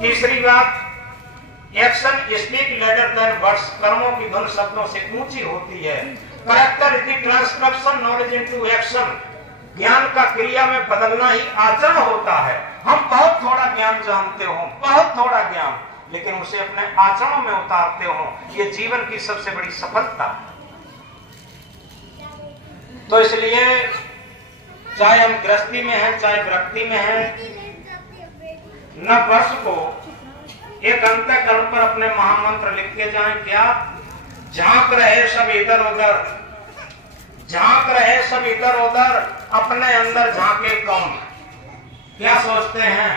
तीसरी बात, action speak later than words, कर्मों की धुन शब्दों से ऊंची होती है। Character is the transcription knowledge into action, ज्ञान का क्रिया में बदलना ही आचरण होता है। हम बहुत थोड़ा ज्ञान जानते हो, बहुत थोड़ा ज्ञान, लेकिन उसे अपने आचरणों में उतारते हो, ये जीवन की सबसे बड़ी सफलता। तो इसलिए चाहे हम गृहस्थी में हैं, चाहे विरक्ति में हैं, न वर्ष को एक अंतःकरण पर अपने महामंत्र लिख के जाएं। क्या? झांक रहे सब इधर उधर, झांक रहे सब इधर उधर, अपने अंदर झांके कौन? क्या सोचते हैं?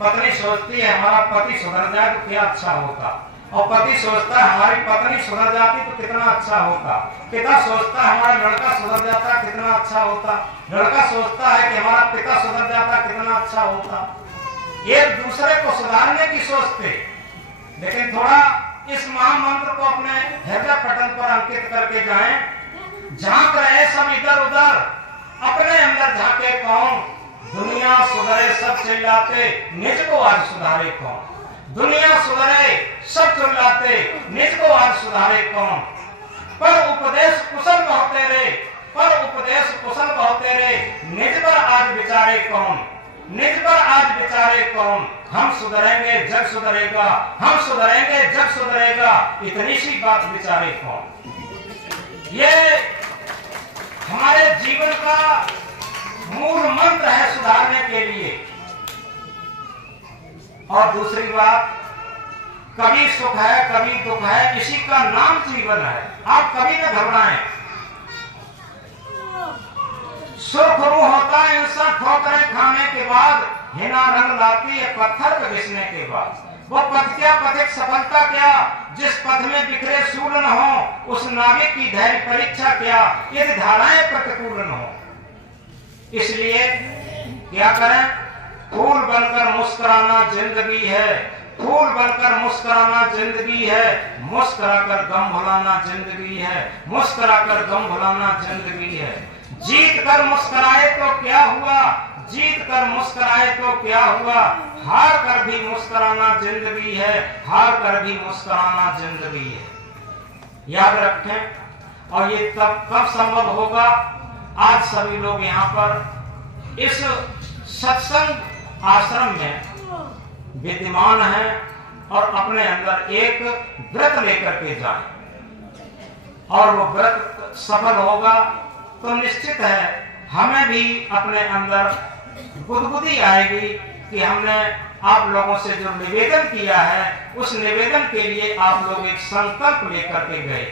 पत्नी सोचती है हमारा पति सुधर जाए तो क्या अच्छा होगा, और पति सोचता है हमारी पत्नी सुधर जाती तो कितना अच्छा होगा। पिता सोचता है हमारा लड़का सुधर जाता कितना अच्छा होता, लड़का सोचता है कि हमारा पिता सुधर जाता कितना अच्छा होता। एक दूसरे को सुधारने की सोचते, लेकिन थोड़ा इस महामंत्र को अपने हृदय पटल पर अंकित करके जाएं। झांक रहे सब इधर उधर, अपने अंदर झांके कौन? दुनिया सुधरे सब चिल्लाते, निज को आज सुधारे कौन? दुनिया सुधरे सब चिल्लाते, निज को आज सुधारे कौन? पर उपदेश कुशल बहुत तेरे, पर उपदेश कुशल बहुत तेरे, निज पर आज विचारे कौन? निज पर आज विचारे कौन? हम सुधरेंगे जग सुधरेगा, हम सुधरेंगे जग सुधरेगा, इतनी सी बात विचारे कौन? ये हमारे जीवन का मूल मंत्र है सुधारने के लिए। और दूसरी बात, कभी सुख है कभी दुख है, इसी का नाम जीवन है। आप कभी न घबराएं। सुरखरू होता है इंसान ठोकरें खाने के बाद, हिना रंग लाती है पत्थर पे घिसने के बाद। वो पथ क्या, पथिक सफलता क्या, जिस पथ में बिखरे सूल न हो, उस नाविक की धैर्य परीक्षा क्या, यदि धाराएं प्रतिकूल न हो। इसलिए क्या करें? फूल बनकर मुस्कुराना जिंदगी है, फूल बनकर मुस्कुराना जिंदगी है, मुस्कुराकर गम भुलाना जिंदगी है, मुस्कुराकर गम भुलाना जिंदगी है। जीत कर मुस्कुराए तो क्या हुआ, जीत कर मुस्कुराए तो क्या हुआ, हार कर भी मुस्कुराना जिंदगी है, हार कर भी मुस्कुराना जिंदगी है। याद रखें। और ये तब कब संभव होगा? आज सभी लोग यहाँ पर इस सत्संग आश्रम में विद्यमान हैं और अपने अंदर एक व्रत लेकर के जाएं, और वो व्रत सफल होगा तो निश्चित है हमें भी अपने अंदर गुदगुदी आएगी कि हमने आप लोगों से जो निवेदन किया है, उस निवेदन के लिए आप लोग एक संकल्प लेकर के गए।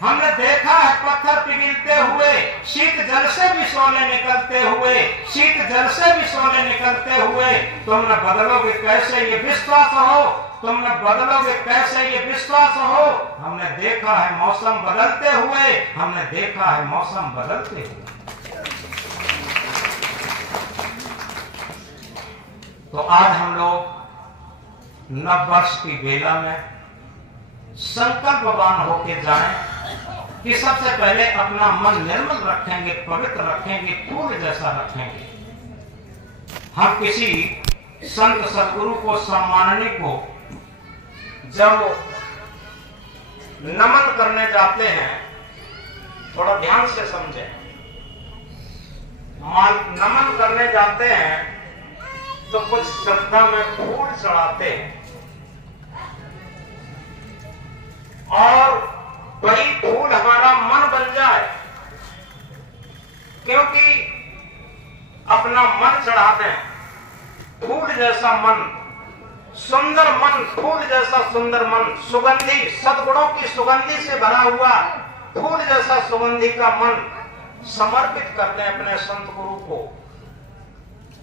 हमने देखा है पत्थर पिघलते हुए, शीत जल से भी शोले निकलते हुए, शीत जल से भी शोले निकलते हुए। तुम न बदलोगे कैसे ये विश्वास हो, तुम न बदलोगे कैसे ये विश्वास हो। हमने देखा है मौसम बदलते हुए, हमने देखा है मौसम बदलते हुए। तो आज हम लोग नव वर्ष की बेला में संकल्पवान होके जाएं कि सबसे पहले अपना मन निर्मल रखेंगे, पवित्र रखेंगे, फूल जैसा रखेंगे। हम किसी संत सदगुरु को सम्मानने को जब नमन करने जाते हैं, थोड़ा ध्यान से समझें। नमन करने जाते हैं तो कुछ श्रद्धा में फूल चढ़ाते हैं, और वही फूल हमारा मन बन जाए, क्योंकि अपना मन चढ़ा दें। फूल जैसा मन, सुंदर मन, फूल जैसा सुंदर मन, सुगंधी, सद्गुणों की सुगंधी से भरा हुआ फूल जैसा सुगंधी का मन समर्पित कर दें अपने संत गुरु को,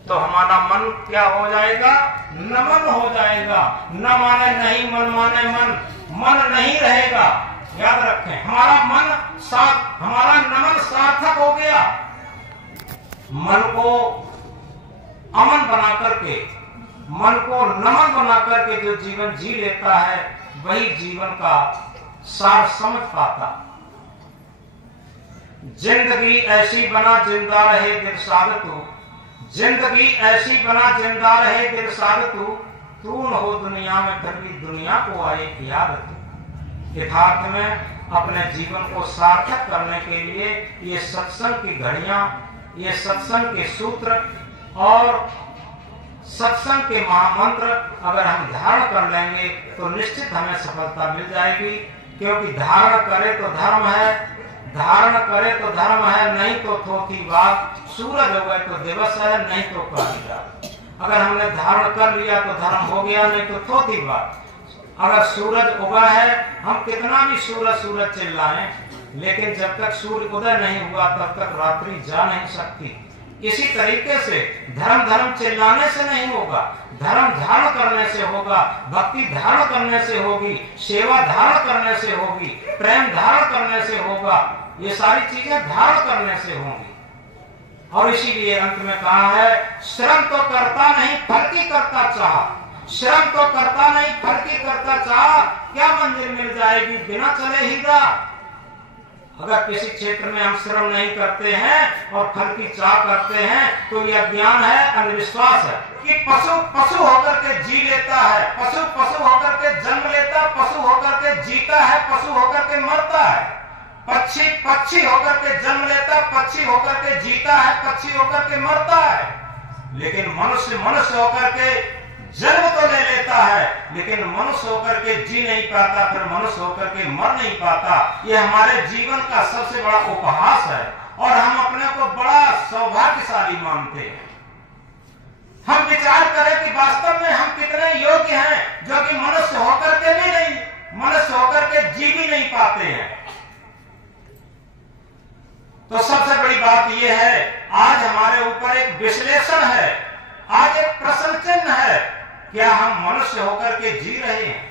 तो हमारा मन क्या हो जाएगा? नमन हो जाएगा। न माने नहीं, मन माने मन, मन नहीं रहेगा। याद रखें, हमारा मन साथ, हमारा नमन सार्थक हो गया। मन को अमन बना करके, मन को नमन बना करके जो जीवन जी लेता है, वही जीवन का सार समझ पाता। जिंदगी ऐसी बना जिंदा रहे दिल साधतु, जिंदगी ऐसी बना जिंदा रहे दिल साध तू न हो दुनिया में, फिर भी दुनिया को आए याद तू। यथार्थ में अपने जीवन को सार्थक करने के लिए ये सत्संग की घड़ियां, ये सत्संग के सूत्र और सत्संग के महामंत्र अगर हम धारण कर लेंगे तो निश्चित हमें सफलता मिल जाएगी। क्योंकि धारण करे तो धर्म है, धारण करे तो धर्म है, नहीं तो थोथी बात। सूरज हो गए तो दिवस है, नहीं तो काली रात। अगर हमने धारण कर लिया तो धर्म हो गया, नहीं तो थोथी बात। अगर सूरज उगा है, हम कितना भी सूरज सूरज चिल्लाएं, लेकिन जब तक सूर्य उदय नहीं हुआ तब तक रात्रि जा नहीं सकती। इसी तरीके से धर्म धर्म चिल्लाने से नहीं होगा, धर्म धारण करने से होगा, भक्ति धारण करने से होगी, सेवा धारण करने से होगी, प्रेम धारण करने से होगा। ये सारी चीजें धारण करने से होंगी। और इसीलिए अंत में कहा है, श्रम तो करता नहीं फल की करता चाह। श्रम तो करता नहीं फल की करता चाह, क्या मंजिल मिल जाएगी बिना चले ही राह। अगर किसी क्षेत्र में हम श्रम नहीं करते हैं और फल की चाह करते हैं तो यह अज्ञान है, अंधविश्वास है। कि पशु पशु होकर के जी लेता है, पशु पशु होकर के जन्म लेता, पशु होकर के जीता है, पशु होकर के मरता है। पक्षी पक्षी होकर के जन्म लेता, पक्षी होकर के जीता है, पक्षी होकर के मरता है। लेकिन मनुष्य मनुष्य होकर के जन्म तो ले लेता है, लेकिन मनुष्य होकर के जी नहीं पाता, फिर मनुष्य होकर के मर नहीं पाता। ये हमारे जीवन का सबसे बड़ा उपहास है और हम अपने को बड़ा सौभाग्यशाली मानते हैं। हम विचार करें कि वास्तव में हम कितने योग्य हैं जो कि मनुष्य होकर के भी नहीं, मनुष्य होकर के जी भी नहीं पाते हैं। तो सबसे बड़ी बात यह है, आज हमारे ऊपर एक विश्लेषण है, आज एक प्रश्न चिन्ह है, क्या हम मनुष्य होकर के जी रहे हैं?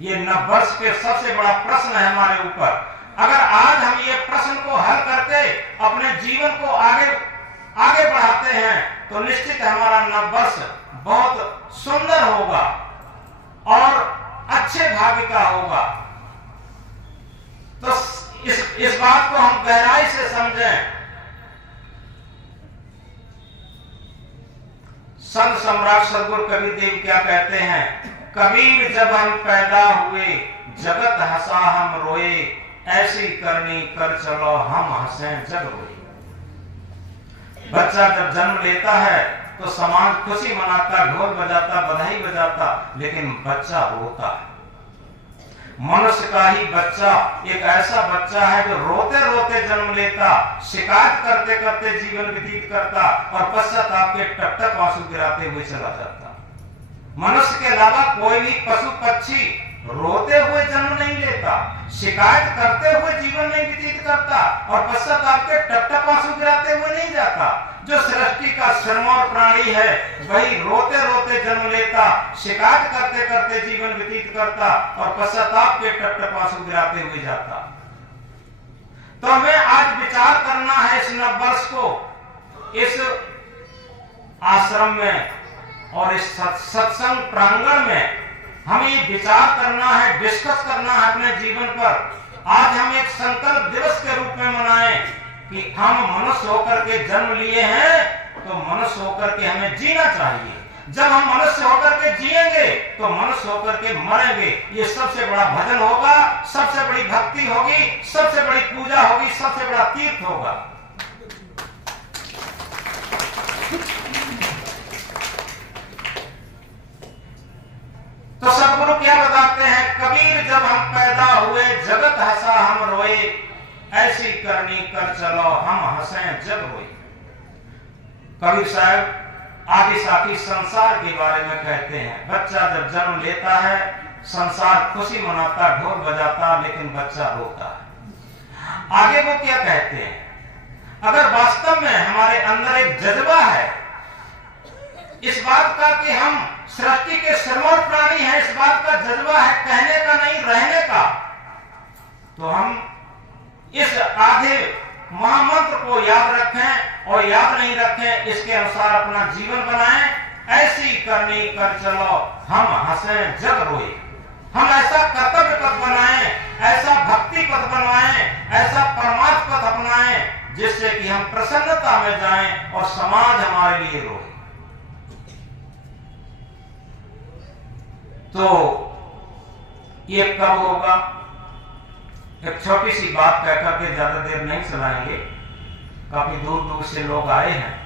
ये नववर्ष के सबसे बड़ा प्रश्न है हमारे ऊपर। अगर आज हम ये प्रश्न को हल करके अपने जीवन को आगे बढ़ाते हैं तो निश्चित हमारा नववर्ष बहुत सुंदर होगा और अच्छे भाग्य का होगा। तो इस बात को हम गहराई से समझें। संत सम्राट सदगुरु कबीर देव क्या कहते हैं? कबीर जब हम पैदा हुए जगत हंसा हम रोए, ऐसी करनी कर चलो हम हंसे जग रोए। बच्चा जब जन्म लेता है तो समाज खुशी मनाता, ढोल बजाता, बधाई बजाता, लेकिन बच्चा रोता है। मनुष्य का ही बच्चा एक ऐसा बच्चा है जो रोते रोते जन्म लेता, शिकायत करते करते जीवन व्यतीत करता और पश्चाताप के टप-टप आंसू गिराते हुए चला जाता। मनुष्य के अलावा कोई भी पशु पक्षी रोते हुए जन्म नहीं लेता, शिकायत करते हुए जीवन नहीं व्यतीत करता और पश्चाताप के टप-टप आंसू गिराते हुए नहीं जाता। जो सृष्टि का श्रमोर प्राणी है वही रोते रोते जन्म लेता, शिकायत करते करते जीवन व्यतीत करता और पश्चाताप के टप-टप आंसू गिराते हुए जाता। तो हमें आज विचार करना है इस नववर्ष को, इस आश्रम में और इस सत्संग प्रांगण में हमें ये विचार करना है, डिस्कस करना है अपने जीवन पर। आज हम एक संकल्प दिवस के रूप में मनाएं कि हम मनुष्य होकर के जन्म लिए हैं तो मनुष्य होकर के हमें जीना चाहिए। जब हम मनुष्य होकर के जिएंगे तो मनुष्य होकर के मरेंगे। ये सबसे बड़ा भजन होगा, सबसे बड़ी भक्ति होगी, सबसे बड़ी पूजा होगी, सबसे बड़ा तीर्थ होगा। तो सदगुरु क्या बताते हैं? कबीर जब हम पैदा हुए जगत हंसा हम रोए, ऐसी करनी कर चलो हम हंसे जग रोए। कबीर साहब आदि साथी संसार के बारे में कहते हैं, बच्चा जब जन्म लेता है संसार खुशी मनाता, ढोल बजाता, लेकिन बच्चा रोता है। आगे वो क्या कहते हैं? अगर वास्तव में हमारे अंदर एक जज्बा है इस बात का कि हम सृष्टि के श्रमोर प्राणी हैं, इस बात का जज्बा है कहने का नहीं रहने का, तो हम इस आधे महामंत्र को याद रखें और याद नहीं रखें इसके अनुसार अपना जीवन बनाएं। ऐसी करनी कर चलो हम हंसे जग रोए। हम ऐसा कर्तव्य पथ बनाएं, ऐसा भक्ति पथ बनवाएं, ऐसा परमार्थ पथ अपनाएं जिससे कि हम प्रसन्नता में जाएं और समाज हमारे लिए रोए। तो ये कब होगा? एक छोटी सी बात कहकर के ज्यादा देर नहीं चलाएंगे, काफी दूर दूर से लोग आए हैं।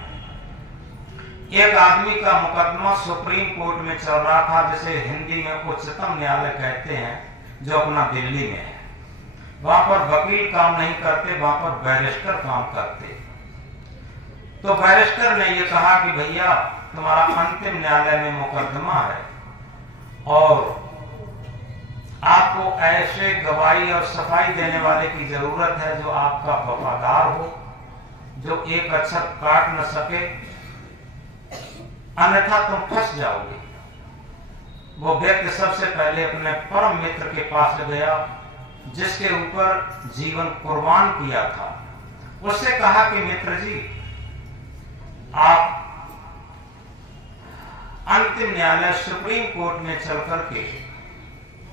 एक आदमी का मुकदमा सुप्रीम कोर्ट में चल रहा था, जिसे हिंदी में उच्चतम न्यायालय कहते हैं, जो अपना दिल्ली में है। वहां पर वकील काम नहीं करते, वहां पर बैरिस्टर काम करते। तो बैरिस्टर ने ये कहा कि भैया तुम्हारा अंतिम न्यायालय में मुकदमा है और आपको ऐसे गवाही और सफाई देने वाले की जरूरत है जो आपका वफादार हो, जो एक अक्षर काट न सके, अन्यथा तुम फंस जाओगे। वो व्यक्ति सबसे पहले अपने परम मित्र के पास गया, जिसके ऊपर जीवन कुर्बान किया था। उससे कहा कि मित्र जी, आप अंतिम न्यायालय सुप्रीम कोर्ट में चल करके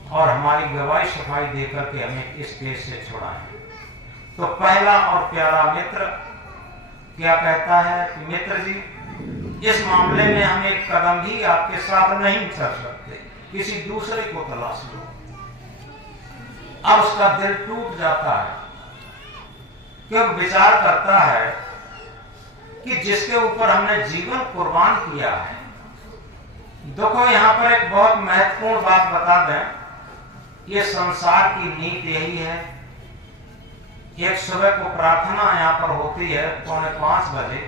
और हमारी गवाही सफाई देकर के हमें इस केस से छुड़ाएं। तो पहला और प्यारा मित्र क्या कहता है कि मित्र जी, इस मामले में हम एक कदम भी आपके साथ नहीं चल सकते, किसी दूसरे को तलाश लो। अब उसका दिल टूट जाता है, क्योंकि विचार करता है कि जिसके ऊपर हमने जीवन कुर्बान किया है। देखो, यहां पर एक बहुत महत्वपूर्ण बात बता दें, ये संसार की नीति यही है। एक सुबह को प्रार्थना यहाँ पर होती है 4:45 बजे,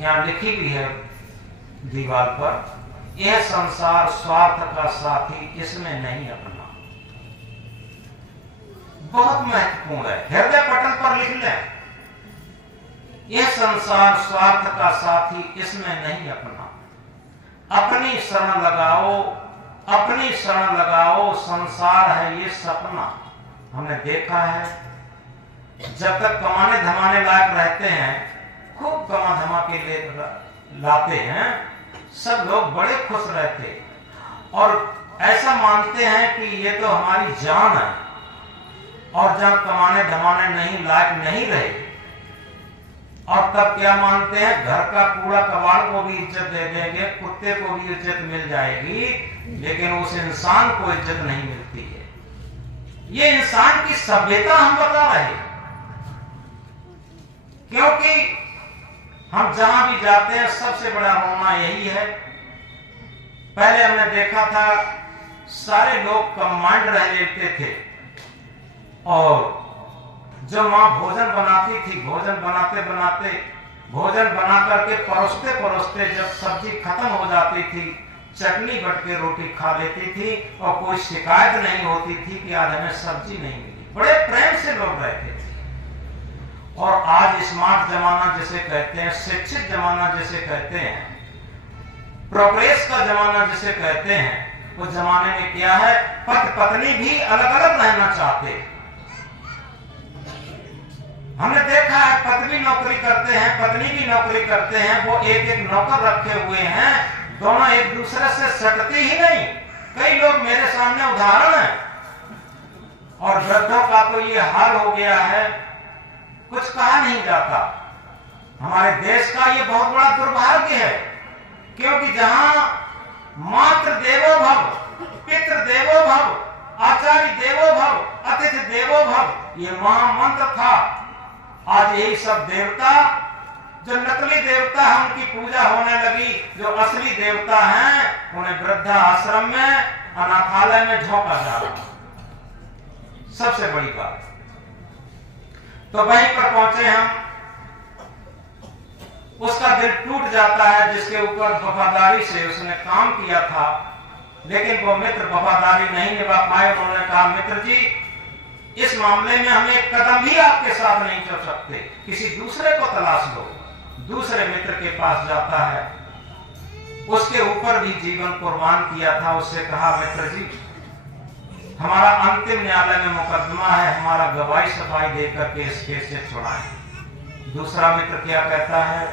यहाँ लिखी भी है दीवार पर, यह संसार स्वार्थ का साथी इसमें नहीं अपना। बहुत महत्वपूर्ण है, हृदय पटल पर लिख लें, यह संसार स्वार्थ का साथी इसमें नहीं अपना। अपनी शरण लगाओ, अपनी शरण लगाओ, संसार है ये सपना। हमने देखा है, जब तक कमाने धमाने लायक रहते हैं, खूब कमा धमा के ले लाते हैं, सब लोग बड़े खुश रहते और ऐसा मानते हैं कि ये तो हमारी जान है। और जब कमाने धमाने नहीं लायक नहीं रहे, और तब क्या मानते हैं, घर का कूड़ा कबाड़ को भी इज्जत दे देंगे, कुत्ते को भी इज्जत मिल जाएगी, लेकिन उस इंसान को इज्जत नहीं मिलती है। ये इंसान की सभ्यता हम बता रहे हैं, क्योंकि हम जहां भी जाते हैं सबसे बड़ा रोना यही है। पहले हमने देखा था सारे लोग कमांड रह लेते थे, और जब मां भोजन बनाती थी, भोजन बनाते बनाते, भोजन बना करके परोसते परोसते जब सब्जी खत्म हो जाती थी, चटनी बट के रोटी खा लेती थी और कोई शिकायत नहीं होती थी कि आज हमें सब्जी नहीं मिली। बड़े प्रेम से लोग रहते थे। और आज स्मार्ट जमाना जिसे कहते हैं, शिक्षित जमाना जिसे कहते हैं, प्रोग्रेस का जमाना जिसे कहते हैं, उस जमाने में क्या है, पति पत्नी भी अलग अलग रहना चाहते हैं। हमने देखा है, पति नौकरी करते हैं, पत्नी भी नौकरी करते हैं, वो एक एक नौकर रखे हुए हैं, दोनों एक दूसरे से सटते ही नहीं। कई लोग मेरे सामने उदाहरण है, और वृद्धों का तो ये हाल हो गया है, कुछ कहा नहीं जाता। हमारे देश का ये बहुत बड़ा दुर्भाग्य है, क्योंकि जहां मातृ देवो भव, पितृ देवो भव, आचार्य देवो भव, अतिथि देवो भव, ये महामंत्र था, आज यही सब देवता, जो नकली देवता है उनकी पूजा होने लगी, जो असली देवता हैं उन्हें वृद्धा आश्रम में, अनाथालय में झोंका जा रहा। सबसे बड़ी बात। तो वहीं पर पहुंचे हम, उसका दिल टूट जाता है जिसके ऊपर वफादारी से उसने काम किया था, लेकिन वो मित्र वफादारी नहीं निभा पाए। उन्होंने कहा, मित्र जी, इस मामले में हम एक कदम भी आपके साथ नहीं चल सकते, किसी दूसरे को तलाश लो। दूसरे मित्र के पास जाता है, उसके ऊपर भी जीवन कुर्बान किया था। उससे कहा, मित्र जी, हमारा अंतिम न्यायालय में मुकदमा है, हमारा गवाही सफाई देकर के इस केस से छुड़ाएं। दूसरा मित्र क्या कहता है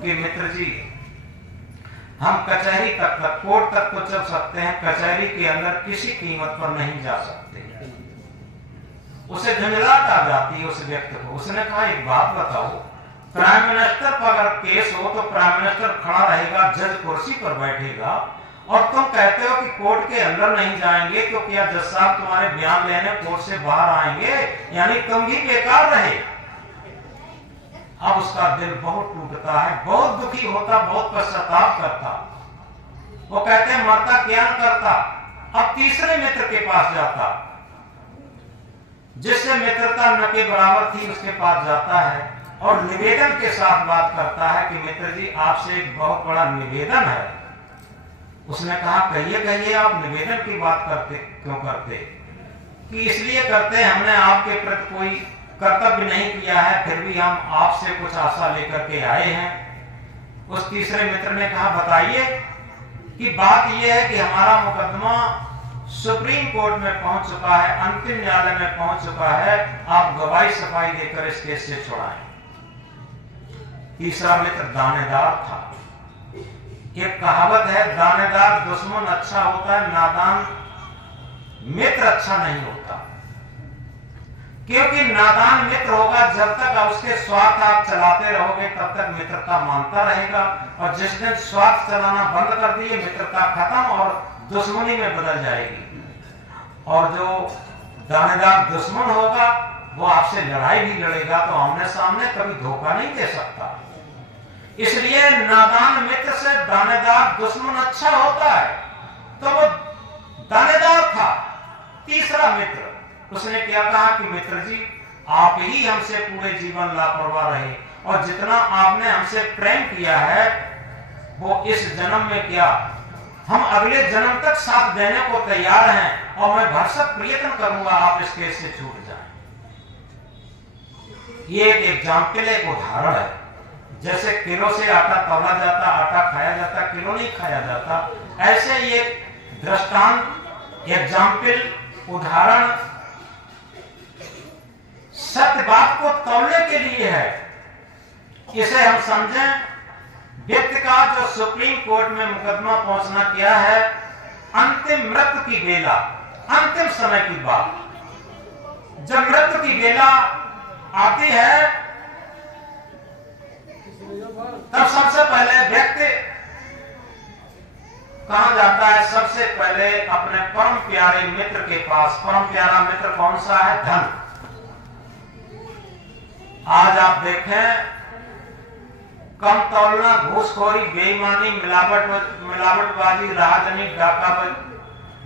कि मित्र जी, हम कचहरी तक कोर्ट तक तो चल सकते हैं, कचहरी के अंदर किसी कीमत पर नहीं जा सकते। उसे झंझलाहट आ जाती है उस व्यक्ति को। उसने कहा एक बात बताओ, प्राइम मिनिस्टर पर अगर केस हो तो प्राइम मिनिस्टर खड़ा रहेगा, जज कुर्सी पर बैठेगा, और तुम कहते हो कि कोर्ट के अंदर नहीं जाएंगे तो क्या जज साहब तुम्हारे बयान लेने कोर्ट से बाहर आएंगे, यानी तुम भी बेकार रहे। अब उसका दिल बहुत टूटता है, बहुत दुखी होता, बहुत पश्चाताप करता। वो कहते हैं मरता क्या न करता। अब तीसरे मित्र के पास जाता, जिससे मित्रता न के बराबर थी, उसके पास जाता है और निवेदन के साथ बात करता है कि मित्र जी आपसे एक बहुत बड़ा निवेदन है। उसने कहा कहिए कहिए, आप निवेदन की बात करते क्यों करते? कि इसलिए करते, हमने आपके प्रति कोई कर्तव्य नहीं किया है, फिर भी हम आपसे कुछ आशा लेकर के आए हैं। उस तीसरे मित्र ने कहा बताइए। कि बात यह है कि हमारा मुकदमा सुप्रीम कोर्ट में पहुंच चुका है, अंतिम न्यायालय में पहुंच चुका है, आप गवाही सफाई देकर इस केस से छुड़ाएं। तीसरा मित्र दानेदार था। एक कहावत है, दानेदार दुश्मन अच्छा होता है, नादान मित्र अच्छा नहीं होता। क्योंकि नादान मित्र होगा, जब तक उसके स्वार्थ आप चलाते रहोगे तब तक मित्रता मानता रहेगा, और जिस दिन स्वार्थ चलाना बंद कर दिए मित्रता खत्म और दुश्मनी में बदल जाएगी। और जो दानेदार दुश्मन होगा वो आपसे लड़ाई भी लड़ेगा तो आमने सामने कभी धोखा नहीं दे सकता। इसलिए नादान मित्र से दानेदार दुश्मन अच्छा होता है। तो वो दानेदार था तीसरा मित्र। उसने क्या कहा कि मित्र जी आप ही हमसे पूरे जीवन लापरवाह रहे, और जितना आपने हमसे प्रेम किया है वो इस जन्म में क्या, हम अगले जन्म तक साथ देने को तैयार हैं, और मैं भरसक प्रयत्न करूंगा आप इस केस से छूट जाएं। ये एक एग्जाम्पल, एक उदाहरण है। जैसे किलो से आटा तौला जाता, आटा खाया जाता, किलो नहीं खाया जाता, ऐसे ये दृष्टांत, एग्जाम्पल, उदाहरण सत्य बात को तौलने के लिए है। इसे हम समझें, व्यक्ति का जो सुप्रीम कोर्ट में मुकदमा पहुंचना क्या है, अंतिम मृत्यु की बेला, अंतिम समय की बात। जब मृत्यु की बेला आती है तब सबसे पहले व्यक्ति कहां जाता है? सबसे पहले अपने परम प्यारे मित्र के पास। परम प्यारा मित्र कौन सा है? धन। आज आप देखें, कम तौलना, घूसखोरी, बेईमानी, मिलावटबाजी, राहजनी,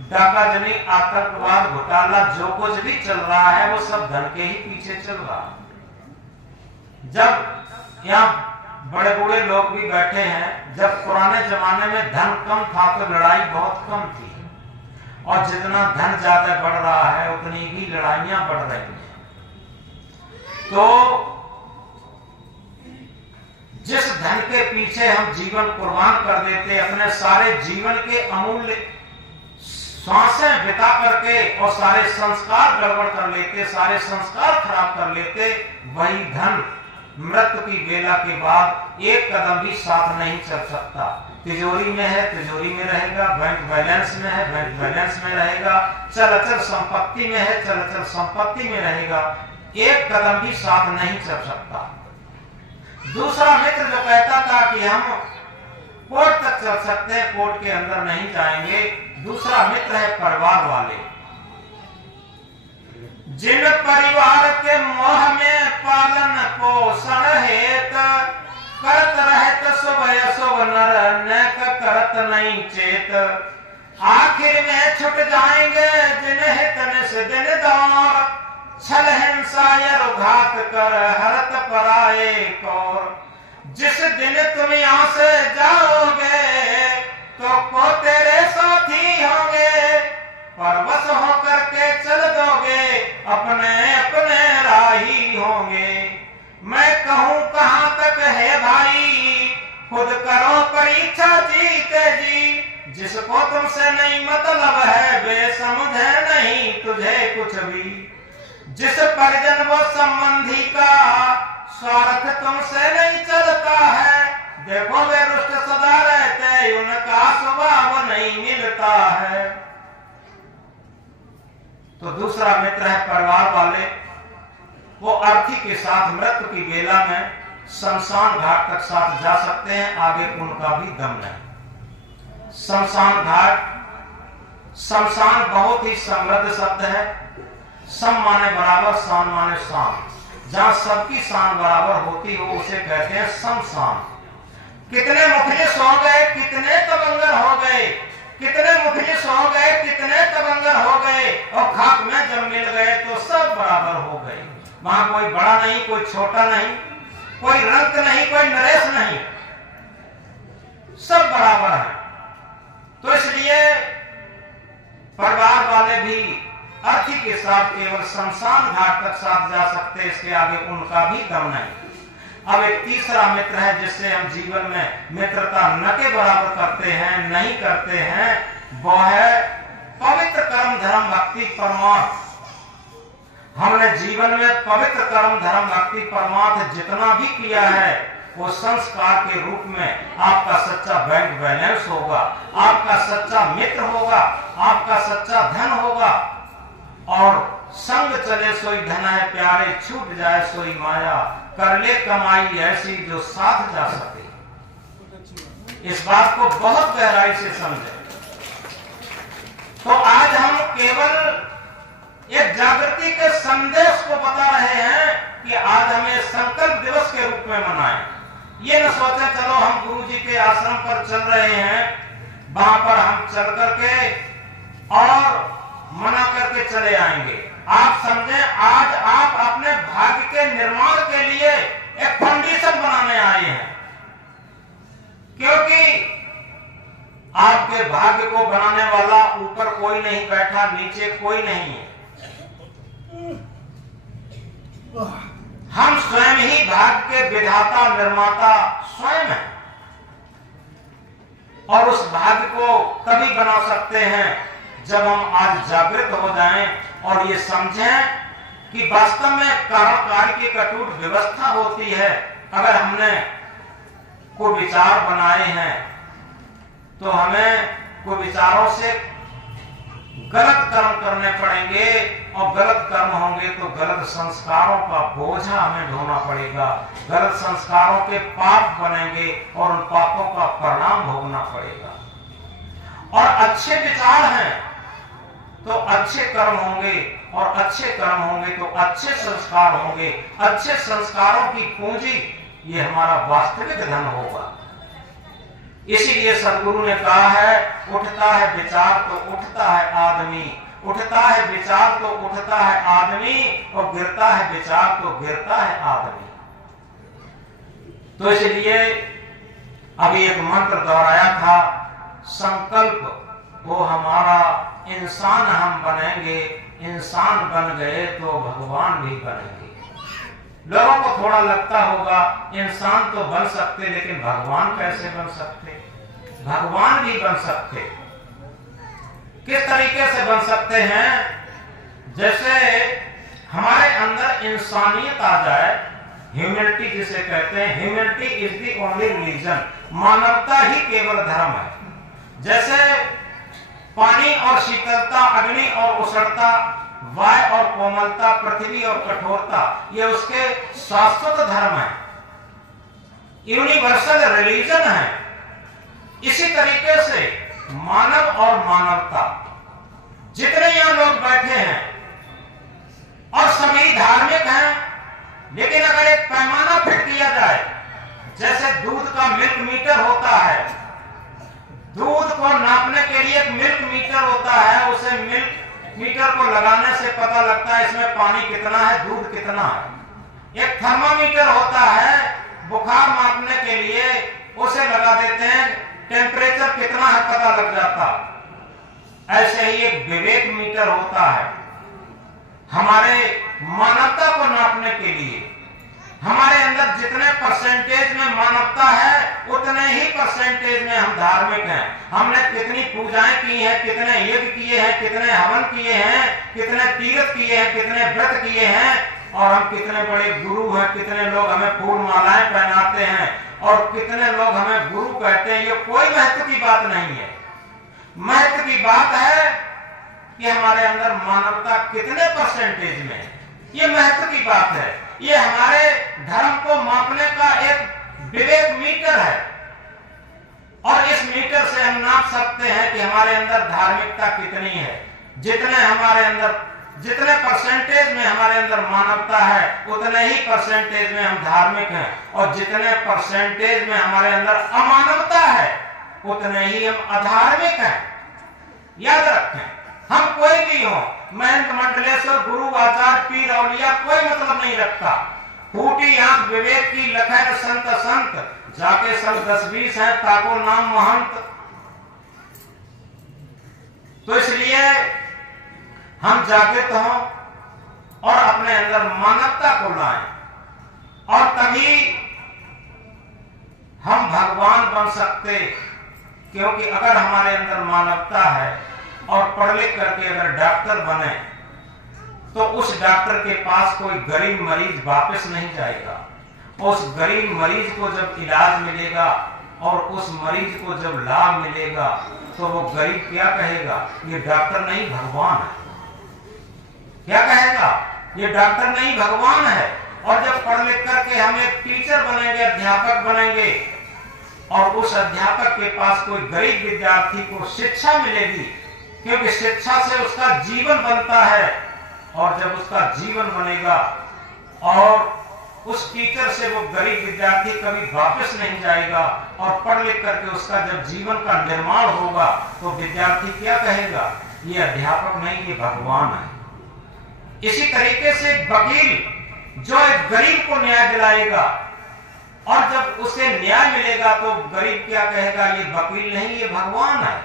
डाकाजनी, आतंकवाद, घोटाला, जो कुछ भी चल रहा है वो सब धन के ही पीछे चल रहा है। जब यहाँ बड़े बूढ़े लोग भी बैठे हैं, जब पुराने जमाने में धन कम था तो लड़ाई बहुत कम थी, और जितना धन ज्यादा बढ़ रहा है उतनी ही लड़ाइयां बढ़ रही हैं। तो जिस धन के पीछे हम जीवन कुर्बान कर देते, अपने सारे जीवन के अमूल्य सांसें बिता करके और सारे संस्कार गड़बड़ कर लेते, सारे संस्कार खराब कर लेते, वही धन मृत्यु की बेला के बाद एक कदम भी साथ नहीं चल सकता। तिजोरी में है, तिजोरी में रहेगा, बैंक बैलेंस में है, बैंक बैलेंस में रहेगा, चल अचल संपत्ति में है, चल अचल संपत्ति में रहेगा, एक कदम भी साथ नहीं चल सकता। दूसरा मित्र जो कहता था कि हम कोर्ट तक चल सकते हैं, कोर्ट के अंदर नहीं जाएंगे, दूसरा मित्र है परिवार वाले। जिन परिवार के मोह में पालन पोषण हेत करत रहत शुभ अशुभ नर नेक करत नहीं चेत, आखिर में छुट जाएंगे जिन्हें तनिस दिन दौर, छल हिंसा घात कर हरत पराए कौर। जिस दिन तुम यहाँ से जाओगे तो को तेरे साथी होंगे, परवश होकर के चल दोगे अपने अपने राही होंगे। मैं कहूँ कहाँ तक है भाई, खुद करो परीक्षा जीते जी, जिसको तुमसे नहीं मतलब है बेसमझ है नहीं तुझे कुछ भी। जिस परिजन व संबंधी का स्वार्थ तुमसे नहीं चलता है, देखो वे रुष्ट सदा रहते, उनका स्वभाव नहीं मिलता है। तो दूसरा मित्र है परिवार वाले। वो अर्थी के साथ मृत्यु की बेला में शमशान घाट तक साथ जा सकते हैं, आगे उनका भी दम नहीं। शमशान घाट, शमशान बहुत ही समृद्ध शब्द है। सम माने बराबर, शान माने शान। जहां सबकी शान बराबर होती हो उसे कहते हैं शमशान। कितने मुखलिस हो गए, कितने तबंगर हो गए, कितने मुखलिस हो गए, कितने तबंगर हो गए, और खाक में जब मिल गए तो सब बराबर हो गए। वहां कोई बड़ा नहीं, कोई छोटा नहीं, कोई रंक नहीं, कोई नरेश नहीं, सब बराबर है। तो इसलिए परिवार वाले भी अर्थी के साथ केवल शमशान घाट तक साथ जा सकते, इसके आगे उनका भी दम नहीं। अब एक तीसरा मित्र है जिससे हम जीवन में मित्रता न के बराबर करते हैं, नहीं करते हैं, वो है पवित्र कर्म धर्म भक्ति परमार्थ। हमने जीवन में पवित्र कर्म धर्म भक्ति परमार्थ जितना भी किया है वो संस्कार के रूप में आपका सच्चा बैंक बैलेंस होगा, आपका सच्चा मित्र होगा, आपका सच्चा धन होगा। और संग चले सोई धन है प्यारे, छूट जाए सोई माया, कर ले कमाई ऐसी जो साथ जा सके। इस बात को बहुत गहराई से समझे। तो आज हम केवल एक जागृति के संदेश को बता रहे हैं कि आज हमें संकल्प दिवस के रूप में मनाएं। ये न सोचे चलो हम गुरु जी के आश्रम पर चल रहे हैं, वहां पर हम चल करके और मना करके चले आएंगे। आप समझें आज आप अपने भाग्य के निर्माण के लिए एक फाउंडेशन बनाने आए हैं, क्योंकि आपके भाग्य को बनाने वाला ऊपर कोई नहीं बैठा, नीचे कोई नहीं है। हम स्वयं ही भाग्य के विधाता निर्माता स्वयं हैं, और उस भाग्य को तभी बना सकते हैं जब हम आज जागृत हो जाएं और ये समझें कि वास्तव में कारण कार्य की कटुट व्यवस्था होती है। अगर हमने कोई विचार बनाए हैं तो हमें कोई विचारों से गलत कर्म करने पड़ेंगे, और गलत कर्म होंगे तो गलत संस्कारों का बोझा हमें ढोना पड़ेगा, गलत संस्कारों के पाप बनेंगे और उन पापों का परिणाम भोगना पड़ेगा। और अच्छे विचार हैं तो अच्छे कर्म होंगे, और अच्छे कर्म होंगे तो अच्छे संस्कार होंगे। अच्छे संस्कारों की पूंजी ये हमारा वास्तविक धन होगा। इसीलिए सदगुरु ने कहा है, उठता है विचार तो उठता है आदमी, उठता है विचार तो उठता है आदमी, और गिरता है विचार तो गिरता है आदमी। तो इसलिए अभी एक मंत्र दोहराया था, संकल्प वो हमारा इंसान हम बनेंगे, इंसान बन गए तो भगवान भी बनेंगे। लोगों को थोड़ा लगता होगा इंसान तो बन सकते, लेकिन भगवान कैसे बन सकते? भगवान भी बन सकते। किस तरीके से बन सकते हैं? जैसे हमारे अंदर इंसानियत आ जाए, ह्यूमैनिटी जिसे कहते हैं, humanity is the only religion, मानवता ही केवल धर्म है। जैसे पानी और शीतलता, अग्नि और उष्णता, वायु और कोमलता, पृथ्वी और कठोरता, ये उसके शाश्वत धर्म है, यूनिवर्सल रिलीजन है। इसी तरीके से मानव और मानवता, जितने यहां लोग बैठे हैं और सभी धार्मिक हैं, लेकिन अगर एक पैमाना फिट किया जाए, जैसे दूध का मिल्क मीटर होता है, दूध को नापने के लिए एक मिल्क मीटर होता है, उसे मिल्क मीटर को लगाने से पता लगता है इसमें पानी कितना है, दूध कितना है। एक थर्मामीटर होता है, बुखार मापने के लिए उसे लगा देते हैं, टेम्परेचर कितना है पता लग जाता। ऐसे ही एक विवेक मीटर होता है हमारे मानवता को नापने के लिए। हमारे अंदर जितने परसेंटेज में मानवता है, उतने ही परसेंटेज में हम धार्मिक हैं। हमने कितनी पूजाएं की हैं, कितने यज्ञ किए हैं, कितने हवन किए हैं, कितने तीर्थ किए हैं, कितने व्रत किए हैं, और हम कितने बड़े गुरु हैं। कितने लोग हमें फूल मालाएं पहनाते हैं और कितने लोग हमें गुरु कहते हैं। ये कोई महत्व की बात नहीं है। महत्व की बात है कि हमारे अंदर मानवता कितने परसेंटेज में है। ये महत्व की बात है। ये हमारे धर्म को मापने का एक विवेक मीटर है और इस मीटर से हम नाप सकते हैं कि हमारे अंदर धार्मिकता कितनी है। जितने परसेंटेज में हमारे अंदर मानवता है उतने ही परसेंटेज में हम धार्मिक हैं, और जितने परसेंटेज में हमारे अंदर अमानवता है उतने ही हम अधार्मिक हैं। याद रखें, हम कोई भी हो, महंत मंडलेश्वर गुरु आचार्य पीर औलिया कोई मतलब नहीं रखता। फूटी आंख विवेक की लखैर संत संत, जाके सब 10-20 है ताको नाम महंत। तो इसलिए हम जागृत हों और अपने अंदर मानवता को लाएं, और तभी हम भगवान बन सकते। क्योंकि अगर हमारे अंदर मानवता है और पढ़ लिख करके अगर डॉक्टर बने तो उस डॉक्टर के पास कोई गरीब मरीज वापस नहीं जाएगा। उस गरीब मरीज को जब इलाज मिलेगा और उस मरीज को जब लाभ मिलेगा तो वो गरीब क्या कहेगा, ये डॉक्टर नहीं भगवान है। क्या कहेगा, ये डॉक्टर नहीं भगवान है। और जब पढ़ लिख करके हम एक टीचर बनेंगे, अध्यापक बनेंगे, और उस अध्यापक के पास कोई गरीब विद्यार्थी को शिक्षा मिलेगी, क्योंकि शिक्षा से उसका जीवन बनता है, और जब उसका जीवन बनेगा और उस टीचर से वो गरीब विद्यार्थी कभी वापस नहीं जाएगा, और पढ़ लिख करके उसका जब जीवन का निर्माण होगा तो विद्यार्थी क्या कहेगा, ये अध्यापक नहीं, ये भगवान है। इसी तरीके से वकील जो एक गरीब को न्याय दिलाएगा, और जब उसे न्याय मिलेगा तो गरीब क्या कहेगा, ये वकील नहीं, ये भगवान है।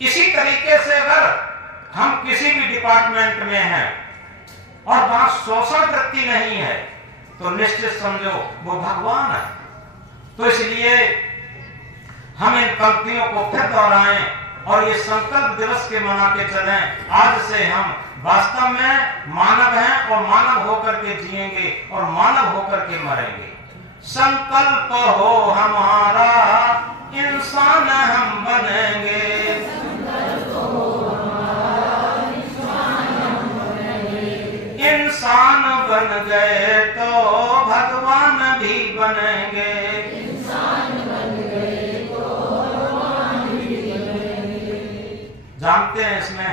इसी तरीके से अगर हम किसी भी डिपार्टमेंट में हैं और वहां शोषण वृत्ति नहीं है तो निश्चित समझो वो भगवान है। तो इसलिए हम इन पंक्तियों को फिर दोहराएं और ये संकल्प दिवस के मना के चलें। आज से हम वास्तव में मानव हैं और मानव होकर के जिएंगे और मानव होकर के मरेंगे। संकल्प हो हमारा, इंसान हम बनेंगे। इंसान बन गए तो भगवान भी बनेंगे। जानते हैं इसमें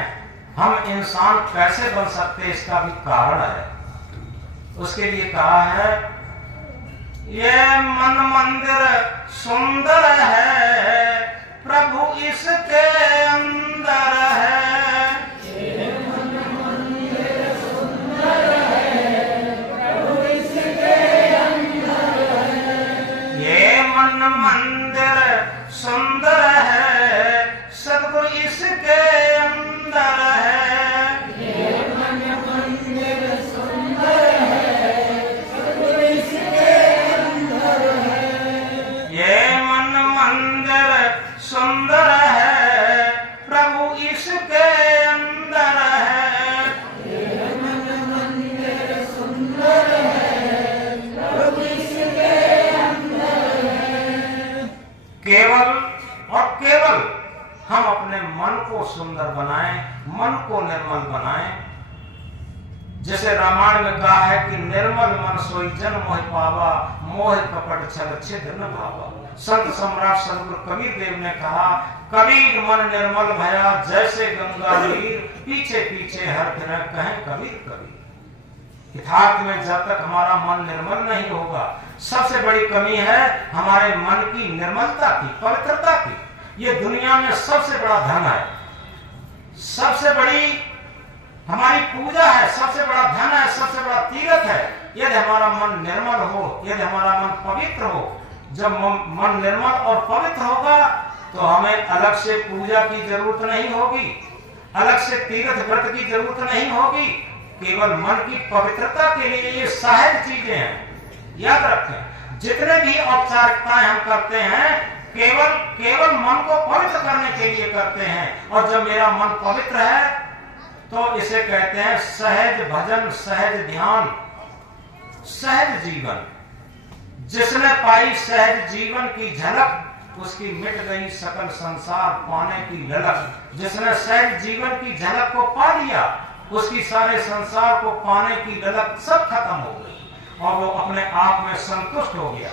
हम इंसान कैसे बन सकते हैं, इसका भी कारण है। उसके लिए कहा है, ये मन मंदिर सुंदर है, प्रभु इसके अंदर है। ये मन मंदिर सुंदर है, प्रभु इसके अंदर है। ये मन मंदिर सुंदर है, सद्गुरु इसके अंदर है। ये मन मंदिर सुंदर है, सद्गुरु इसके अंदर है। ये मन मंदिर सुंदर है, प्रभु इसके अंदर है। ये मन मंदिर सुंदर है, प्रभु इसके अंदर है। केवल और केवल हम अपने मन को सुंदर बनाएं, मन को निर्मल बनाएं। जैसे रामायण में कहा है कि निर्मल मन सोई जन मोह पावा, मोह कपट छल छिद्र न भावा। संत सम्राट सदगुरु कबीर देव ने कहा, कबीर मन निर्मल भया जैसे गंगा नीर, पीछे पीछे हर फिर कहें कबीर कबीर। यथार्थ में जब तक हमारा मन निर्मल नहीं होगा, सबसे बड़ी कमी है हमारे मन की निर्मलता की, पवित्रता की। ये दुनिया में सबसे बड़ा धन है, सबसे बड़ी हमारी पूजा है, सबसे बड़ा धन है, सबसे बड़ा तीर्थ है। यदि हमारा मन निर्मल हो, यदि हमारा मन पवित्र हो, जब मन निर्मल और पवित्र होगा तो हमें अलग से पूजा की जरूरत नहीं होगी, अलग से तीर्थ व्रत की जरूरत नहीं होगी। केवल मन की पवित्रता के लिए ये सहज चीजें हैं। याद रखें, जितने भी औपचारिकताएं हम करते हैं केवल मन को पवित्र करने के लिए करते हैं। और जब मेरा मन पवित्र है तो इसे कहते हैं सहज भजन, सहज ध्यान, सहज जीवन। जिसने पाई सहज जीवन की झलक उसकी मिट गई सकल संसार पाने की ललक। जिसने सहज जीवन की झलक को पा लिया, उसकी सारे संसार को पाने की ललक सब खत्म हो गई और वो अपने आप में संतुष्ट हो गया।